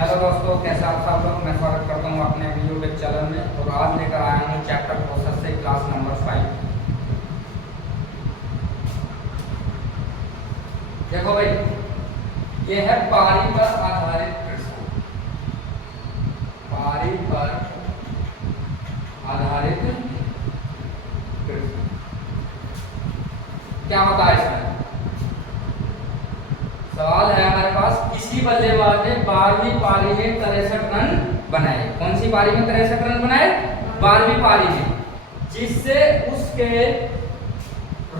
Hello दोस्तों, कैसे आप सब लोग। मैं स्वागत करता हूँ अपने यूट्यूब चैनल में। और आज लेकर आया हूँ चैप्टर प्रोसेस से क्लास नंबर 5। देखो भाई, ये है पारी पर आधारित प्रश्न। पारी पर आधारित प्रश्न क्या होता है इसमें? सवाल है हमारे पास, किसी बल्लेबाज ने 12वीं पारी में 63 रन बनाए। कौन सी पारी में 63 रन बनाए? 12वीं पारी में, जिससे उसके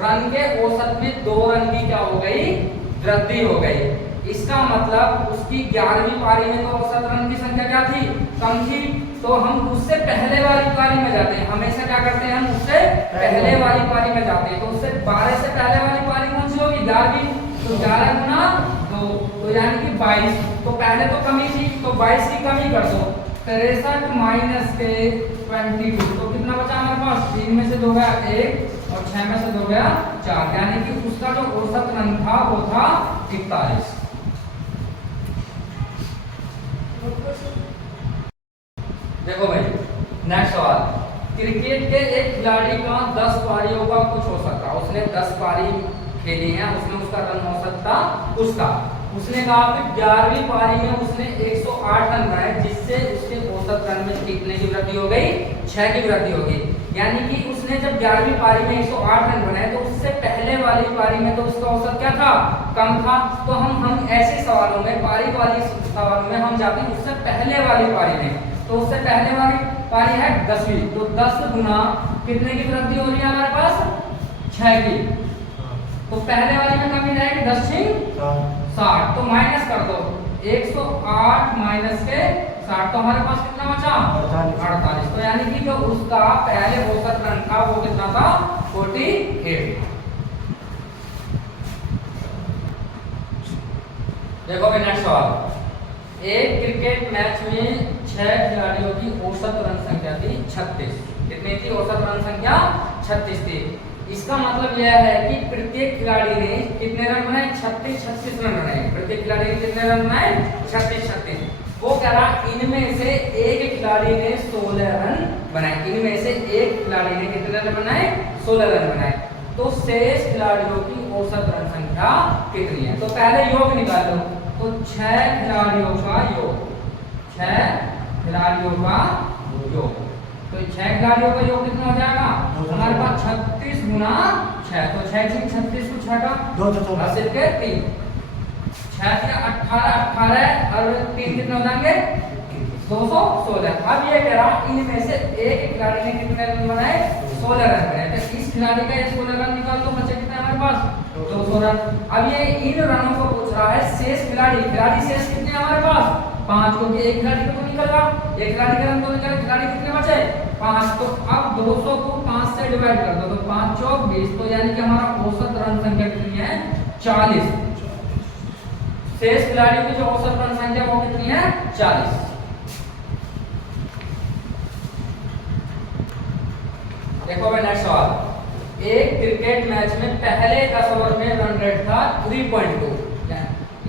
रन के औसत में 2 रन की क्या हो गई? वृद्धि हो गई। इसका मतलब उसकी 11वीं पारी में तो औसत रन की संख्या क्या थी? कम थी। तो हम उससे पहले वाली पारी में जाते हैं। हमेशा क्या करते हैं? हम उससे पहले वाली पारी में जाते हैं। तो उससे 12 से पहले वाली पारी कौन सी होगी? 11वीं। तो 11 गुना 2 तो यानी कि 22। तो पहले तो कमी थी, तो 22 की कमी कर दो। 63 माइनस के 22, तो कितना बचा हमारे पास? 3 में से 2 गया 1 और 6 में से 2 गया 4, यानी कि उसका जो औसत रन था वो था 41। देखो भाई, नेक्स्ट सवाल। क्रिकेट के एक खिलाड़ी का 10 पारियों का कुछ हो सकता है। उसने 10 पारी खेली है, उसने उसका रन औसत था उसका। उसने कहा कि 11वीं पारी में उसने 108 रन बनाए, जिससे उसके औसत रन में कितने की वृद्धि हो गई? 6 की वृद्धि हो गई। यानी कि उसने जब 11वीं पारी में 108 रन बनाए, तो उससे पहले वाली पारी में तो उसका औसत क्या था? कम था। तो हम ऐसे सवालों में, पारी वाली सवालों में हम जाते हैं उससे पहले वाली पारी में। तो उससे पहले वाली पारी है 10वीं, तो 10 गुना कितने की वृद्धि हो रही है हमारे पास? 6 की। तो पहले वाली में कमी रहेगी 10 60, तो माइनस कर दो। 108 माइनस के 60, तो हमारे पास कितना बचा? 48। तो यानी कि जो उसका पहले औसत रन था वो कितना था? 48। देखो भाई, नेक्स्ट सवाल। एक क्रिकेट मैच में 6 खिलाड़ियों की औसत रन संख्या थी 36। कितनी थी औसत रन संख्या? 36 थी। इसका मतलब यह है कि प्रत्येक खिलाड़ी ने कितने रन बनाए? 36 रन बनाए। प्रत्येक खिलाड़ी ने कितने रन बनाए? 36। वो कह रहा इनमें से एक खिलाड़ी ने 16 रन बनाए। इनमें से एक खिलाड़ी ने कितने रन बनाए? 16 रन बनाए। तो शेष खिलाड़ियों की औसत रन संख्या कितनी है? तो पहले योग निकाल लो। तो 6 खिलाड़ियों का योग, 6 खिलाड़ियों का योग, तो 6 खिलाड़ियों का योग कितना हो जाएगा? हमारे पास 36 गुना 6, तो 6 से 36 को 6 का 2 के 3, 6 से 18 और 3 कितने हो जाएंगे? 216। अब ये कह रहा इनमें से एक खिलाड़ी ने कितने रन बनाए? 16 रन बनाए। तो इस खिलाड़ी का 16 रन निकाल दो, बचे कितने हमारे पास? 200 रन। अब ये इन रनों को पूछ रहा है शेष खिलाड़ी शेष कितने हमारे पास? 5, क्योंकि एक खिलाड़ी को तो निकल रहा, एक खिलाड़ी का रन तो निकल, खिलाड़ी कितने बचे? 5। तो अब 200 को 5 से डिवाइड कर दो, तो 5 चौक 20, तो यानी कि हमारा औसत रन संख्या कितनी है? 40। शेष खिलाड़ियों की जो औसत रन संख्या वो कितनी है? 40। देखो भाई, नेक्स्ट सवाल। एक क्रिकेट मैच में पहले 10 ओवर में रन रेट था 3.2।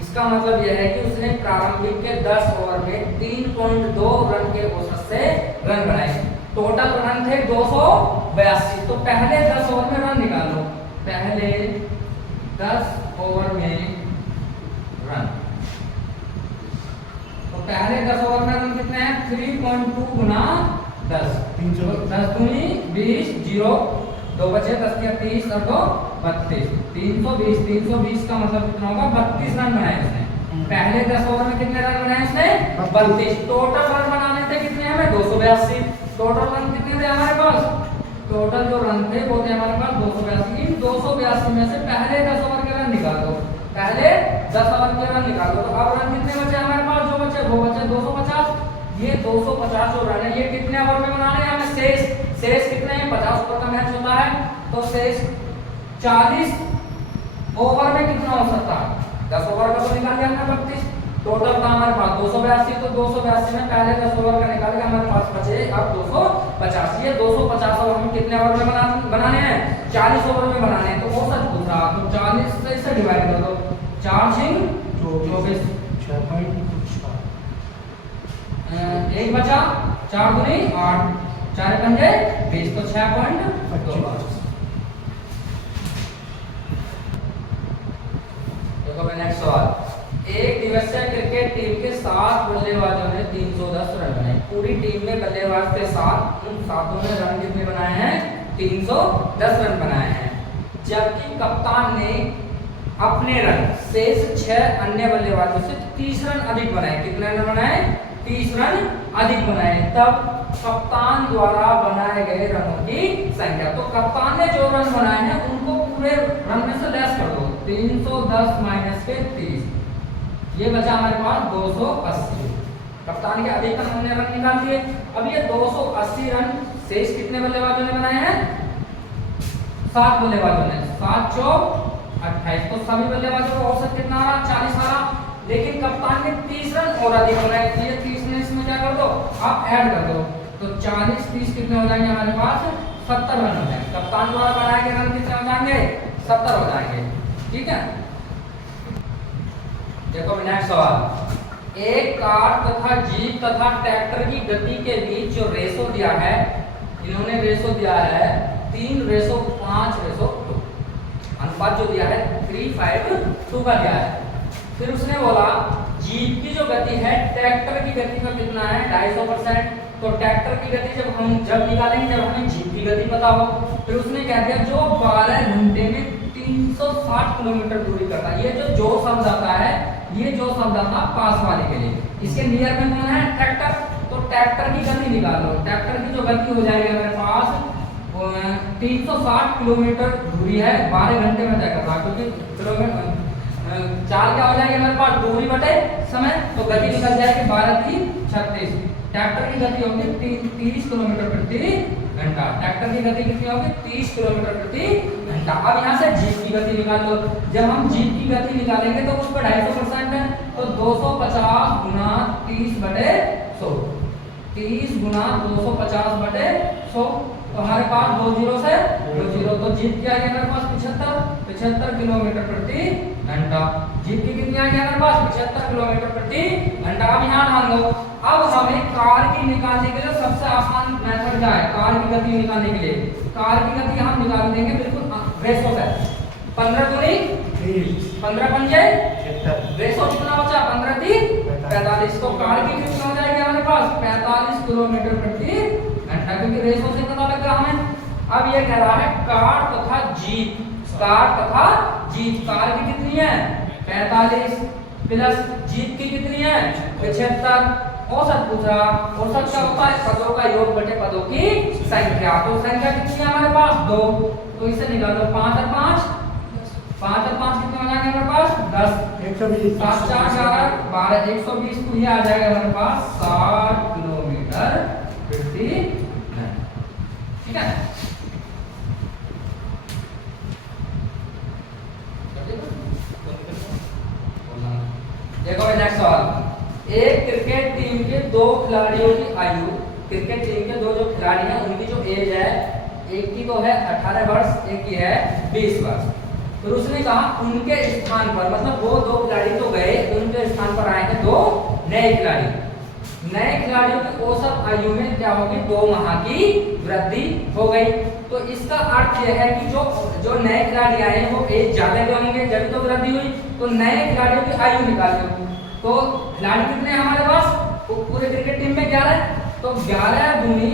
इसका मतलब यह है कि उसने प्रारंभिक के 10 ओवर में 3.2 रन के औसत से रन बनाए। टोटल रन थे 282। तो पहले 10 ओवर में रन निकालो। पहले 10 ओवर में रन, तो पहले 10 ओवर में रन कितने हैं? 3.2 गुना 10, 10 दूनी 20, 0 2 बचे, 10 के 30 और 2 32, 320 का मतलब कितना होगा? 32 रन बनाए उसने। पहले 10 ओवर में कितने रन बनाए उसने? 32। टोटल रन बनाने थे कितने हमें? 282। टोटल रन कितने थे हमारे पास? टोटल जो रन थे वो थे हमारे पास 282। इन 282 में से पहले 10 ओवर के रन निकाल दो। पहले 10 ओवर के रन निकाल दो, तो अब रन कितने बचे हमारे पास? जो बचे वो बचे 250। ये 250 जो रन है ये कितने ओवर में बनाने हैं हमें? शेष कितने हैं? 50 ओवर का मैच होता है, तो शेष 40 ओवर में कितना हो सकता है? 10 ओवर का तो निकाल लिया हमने 32। टोटल था हमारे पास 282। तो 282 में पहले 10 ओवर का निकाल के हमारे पास बचे अब 250। ये 250 ओवर में कितने ओवर में बनाने हैं? 40 ओवर में बनाने हैं। तो औसत पूछा, तो 40 से 6 डिवाइड कर दो, 4 6 24, 6.4 एक बचा, 4 दूनी 8, 4 पंजे 20, तो 6.25। देखो नेक्स्ट सवाल, एक दिवसीय क्रिकेट टीम के 7 बल्लेबाजों ने 310 रन बनाए। पूरी टीम में बल्लेबाज थे 7, उन 7 ने रन कितने बनाए हैं? 310 रन बनाए हैं। जबकि कप्तान ने अपने रन शेष 6 अन्य बल्लेबाजों से 30 रन अधिक बनाए। कितने रन बनाए? 30 रन अधिक बनाए। तब कप्तान द्वारा बनाए गए रनों की संख्या। तो कप्तान ने जो रन बनाए हैं उनको पूरे रन में से लेस कर दो, 310 माइनस के 30, ये बचा हमारे पास 280। कप्तान के अधिकतम हमने रन निकाल दिए। अब ये 280 रन शेष कितने बल्लेबाजों ने बनाए हैं? 7 बल्लेबाजों ने। 7 चौक 28, तो सभी बल्लेबाजों का औसत कितना आ रहा? 40 आ रहा। लेकिन कप्तान ने 30 रन और अधिक बनाए, ये 30 ने इसमें क्या कर दो, आप ऐड कर दो, तो 40 30 कितने हो जाएंगे हमारे पास? 70 रन हो जाएंगे। कप्तान द्वारा बनाए गए रन कितने हो जाएंगे? 70 हो जाएंगे। ठीक है, देखो नेक्स्ट सवाल, एक कार तथा जीप तथा ट्रैक्टर की गति के बीच जो रेशो दिया है, इन्होंने रेशो दिया है 3:5:2, अनुपात जो दिया है 3:5:2 का दिया है। फिर उसने बोला जीप की जो गति है ट्रैक्टर की गति का कितना है? 250%। तो ट्रैक्टर की गति जब निकालेंगे जब हमें जीप की गति पता हो। फिर उसने कह दिया जो 12 घंटे में 360 किलोमीटर दूरी करता है। ये जो शब्द आता है, ये जो शब्द आता पास वाले के लिए, इसके नियर में कौन है? ट्रैक्टर। तो ट्रैक्टर की गति निकाल लो। ट्रैक्टर की जो गति हो जाएगी हमारे पास 360 किलोमीटर दूरी है, 12 घंटे में तय करता है, क्योंकि किलोमीटर 4 क्या हो जाएगी हमारे पास? दूरी बटे समय, तो गति निकल जाएगी 12×3 = 36। ट्रैक्टर की गति होगी 30 किलोमीटर प्रति घंटा। ट्रैक्टर की गति कितनी होगी? 30 किलोमीटर प्रति घंटा। अब यहाँ से जीप की गति निकाल लो। जब हम जीप की गति निकालेंगे तो उस पर 250% है, तो 250 गुना 30/100, 30 गुना 250/100, तो हमारे पास 2 जीरो से 2 जीरो, तो जीप की आ गई हमारे पास 75 किलोमीटर प्रति घंटा। जीप की कितनी आ गई हमारे पास? 75 किलोमीटर प्रति घंटा। अब यहाँ ध्यान दो, अब हमें कार की निकालने के लिए सबसे आसान मेथड क्या है? कार की गति निकालने के लिए कार की गति हम निकाल देंगे बिल्कुल रेशो से। 15 दूनी 15 पंजे, रेशो कितना बचा? 15×3 45, तो कार की कितनी हो जाएगी हमारे पास? 45 किलोमीटर प्रति घंटा, क्योंकि रेशो से पता लग रहा हमें। अब ये कह रहा है कार तथा जीप, कार तथा जीप। कार की कितनी है? 45 प्लस जीप की कितनी है? 75। औसत पूछ रहा, औसत क्या होता है? पदों का योग बटे पदों की संख्या। तो संख्या कितनी है हमारे पास? 2, तो इसे निकालो 5 और 5, 5 और 5 कितने हो जाएंगे हमारे पास? 10, 120, 7 4 11 12, 120, तो ये आ जाएगा हमारे पास 60 किलोमीटर प्रति घंटा। ठीक है, देखो नेक्स्ट सवाल, एक क्रिकेट टीम के 2 खिलाड़ियों की आयु, क्रिकेट टीम के 2 जो खिलाड़ी हैं उनकी जो एज है, एक की तो है 18 वर्ष, एक की है 20 वर्ष। तो उसने कहा उनके स्थान पर, मतलब वो 2 खिलाड़ी तो गए, उनके स्थान पर आए हैं 2 नए खिलाड़ी। नए खिलाड़ियों की औसत आयु में क्या होगी? 2 माह की वृद्धि हो गई। तो इसका अर्थ यह है कि जो नए खिलाड़ी आए हैं वो एज ज्यादा के होंगे, जब तो वृद्धि हुई। तो नए खिलाड़ियों की आयु निकालो, तो खिलाड़ी कितने हैं हमारे पास? तो पूरे क्रिकेट टीम में 11, तो 11 दूनी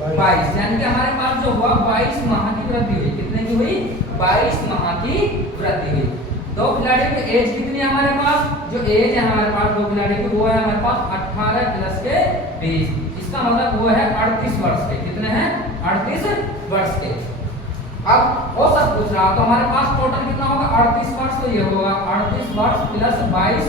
22, यानी कि हमारे पास जो हुआ 22 माह की वृद्धि हुई। कितने की हुई? 22 माह की वृद्धि हुई। 2 खिलाड़ियों की एज कितनी है हमारे पास? जो एज है हमारे पास 2 खिलाड़ी की वो है हमारे पास 18 प्लस के 20, इसका मतलब वो है 38 वर्ष के। कितने हैं? 38 वर्ष के। अब औसत पूछ रहा, तो हमारे पास टोटल कितना होगा? 38 वर्ष, तो ये होगा 38 वर्ष प्लस 22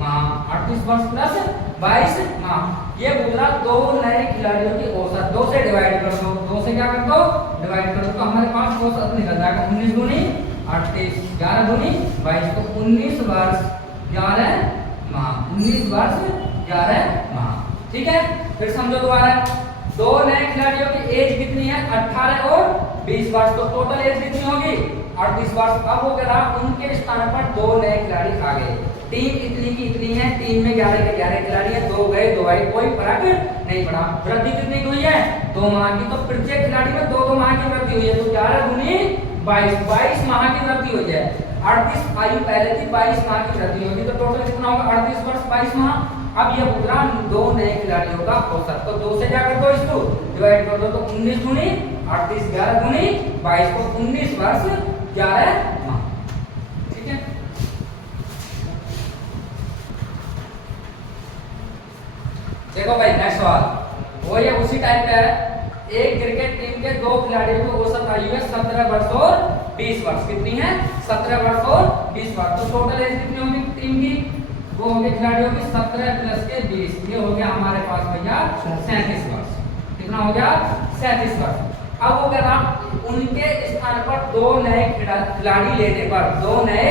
माह, 38 वर्ष प्लस 22 माह। ये पूछ रहा 2 नए खिलाड़ियों की औसत, 2 से डिवाइड कर दो, 2 से क्या कर दो? डिवाइड कर दो, तो हमारे पास औसत निकल जाएगा 19 दूनी 38, 11 दूनी 22, तो 19 वर्ष 11 माह, 19 वर्ष 11 माह। ठीक है, फिर समझो दोबारा, दो नए खिलाड़ियों की एज कितनी है 18 और 20 वर्ष, तो टोटल एज कितनी होगी 38 वर्ष। अब हो गया उनके स्थान पर दो नए खिलाड़ी आ गए, टीम इतनी की इतनी है, टीम में 11 के 11 खिलाड़ी है, दो गए दो आए, कोई फर्क नहीं पड़ा। वृद्धि कितनी की हुई है 2 माह की, तो प्रत्येक खिलाड़ी में 2-2 माह की वृद्धि हुई है, तो 11 गुनी 22 माह की वृद्धि हुई है। 38 आयु पहले थी, 22 माह की वृद्धि होगी, तो टोटल कितना होगा 38 वर्ष 22 माह। अब ये पूरा दो नए खिलाड़ियों का औसत, तो 2 से क्या कर दो इसको डिवाइड कर दो, तो 19 गुनी 38 11 गुनी 22, तो 19 वर्ष 11 माह। ठीक है, देखो भाई नेक्स्ट सवाल वो ये उसी टाइप का है। एक क्रिकेट टीम के दो खिलाड़ियों की औसत आयु है 17 वर्ष और 20 वर्ष। कितनी है 17 वर्ष और 20 वर्ष, तो टोटल एज कितनी होगी टीम की, वो हो गए खिलाड़ियों की 17 प्लस के 20, ये हो गया हमारे पास भैया 37 वर्ष। कितना हो गया 37 वर्ष। अब वो कह रहा उनके स्थान पर दो नए खिलाड़ी लेने पर, दो नए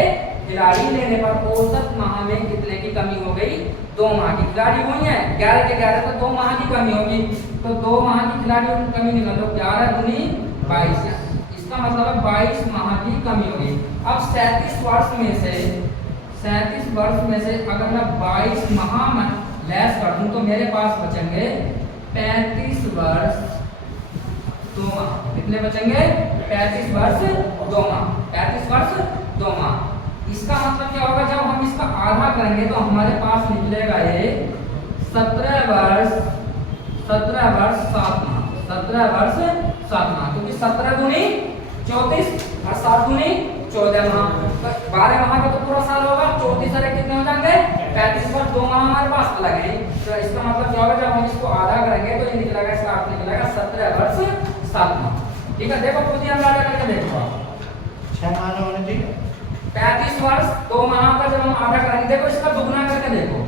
खिलाड़ी लेने पर औसत माह में कितने की कमी हो गई 2 माह की। खिलाड़ी हुई है 11 के 11, तो 2 माह की कमी होगी, तो 2 माह की खिलाड़ियों की कमी निकाल लो, 11 गुनी 22, इसका मतलब है 22 माह की कमी होगी। अब 37 वर्ष में से अगर मैं 22 माह में लेस कर दूं तो मेरे पास बचेंगे 35 वर्ष 2 माह। कितने बचेंगे 35 वर्ष 2 माह, 35 वर्ष 2 माह। इसका मतलब क्या होगा, जब हम इसका आधा करेंगे तो हमारे पास निकलेगा ये 17 वर्ष 7 माह, 17 वर्ष 7 माह, क्योंकि 17 दूनी 34 और 7 दूनी 14 माह, 12 माह का तो पूरा साल होगा, 34 सारे कितने हो जाएंगे 35 वर्ष 2 माह हमारे पास अलग है। तो इसका मतलब क्या होगा, जब हम इसको आधा करेंगे तो ये निकलेगा, इसका अर्थ निकलेगा 17 वर्ष 7 माह। ठीक है, देखो खुद ही अंदाजा करके देखो, 6 माह होने चाहिए 35 वर्ष 2 माह का जब हम आधा करेंगे, देखो इसका दुगना करके देखो,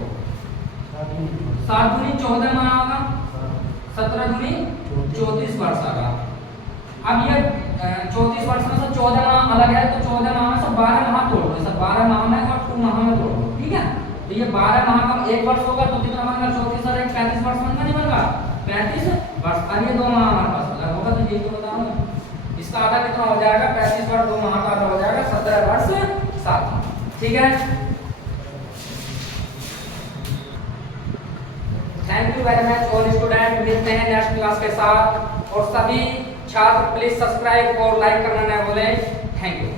7 दूनी 14 माह आगा, 17 दूनी 34 वर्ष आगा। अब ये 34 वर्ष में से 14 माह अलग है, तो 14 माह में से 12 माह तोड़ दो, सब 12 माह में और 2 माह में तोड़ दो। ठीक है, तो ये 12 माह का 1 वर्ष होगा, तो कितना बनेगा 34 और 35 वर्ष बनता नहीं बनेगा 35 वर्ष। और ये 2 माह हमारे पास अलग होगा, तो ये तो बताऊंगा इसका आधा कितना हो जाएगा 35 वर्ष 2 माह का आधा हो जाएगा 17 वर्ष 7 माह। ठीक है, thank you very much all student, मिलते हैं नेक्स्ट क्लास के साथ, और सभी छात्र प्लीज सब्सक्राइब और लाइक करना ना भूलें। Thank you.